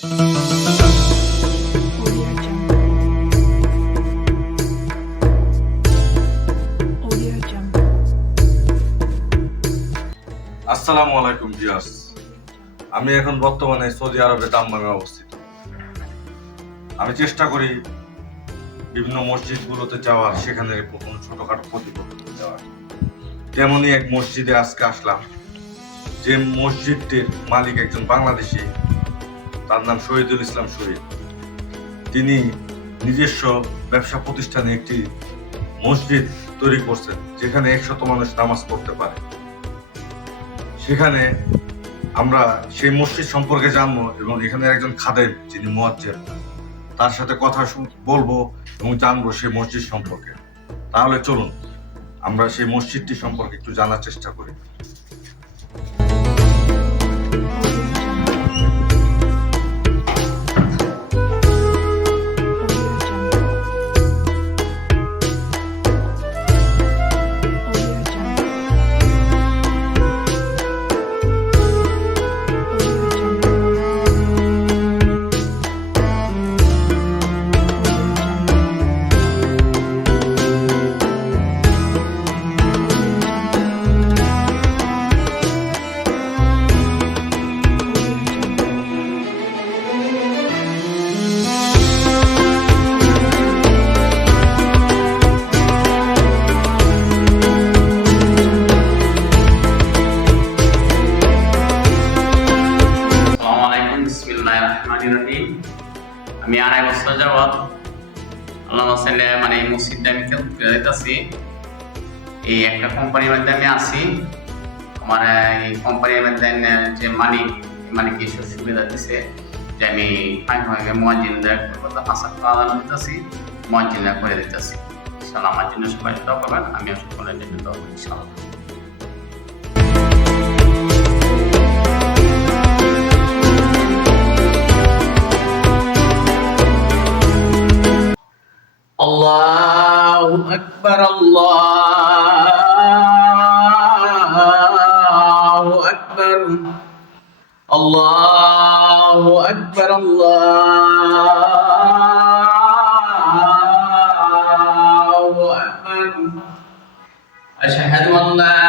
আসসালামু আলাইকুম ভিউয়ার্স। আমি এখন বর্তমানে সৌদি আরবে দাম্মামে অবস্থিত। আমি চেষ্টা করি বিভিন্ন মসজিদগুলোতে যাওয়ার, সেখানে কোনো ছোটখাটো প্রতিবেদন দেওয়ার। তেমনই এক মসজিদে আজকে আসলাম, যে মসজিদটির মালিক একজন বাংলাদেশি, তার নাম শহীদুল ইসলাম শহীদ। তিনি নিজস্ব ব্যবসা প্রতিষ্ঠানে একটি মসজিদ তৈরি করছেন, যেখানে 100 মানুষ নামাজ পড়তে পারে। সেখানে আমরা সেই মসজিদ সম্পর্কে জানবো এবং এখানে একজন খাদেম, যিনি মুয়াজ্জিন, তার সাথে কথা বলবো এবং জানবো সেই মসজিদ সম্পর্কে। তাহলে চলুন আমরা সেই মসজিদটি সম্পর্কে একটু জানার চেষ্টা করি। আমি 2.5 বছর যাবৎ আল্লাহ মানে এই মসজিদটা আমি দিতেছি। এই একটা কোম্পানির মধ্যে আমি আছি। আমার এই কোম্পানির মধ্যে যে মালিক এইসব সুবিধা দিচ্ছে যে আমি মুয়াজ্জিনদের আদান দিতেছি, মুয়াজ্জিনরা করে দিতেছি। ইনশাআল্লাহ আমার জন্য সবাই দোয়া করবেন, আমিও সকলের জন্য দোয়া করি ইনশাআল্লাহ। الله أكبر الله أكبر الله أكبر الله أكبر أشهد أن لا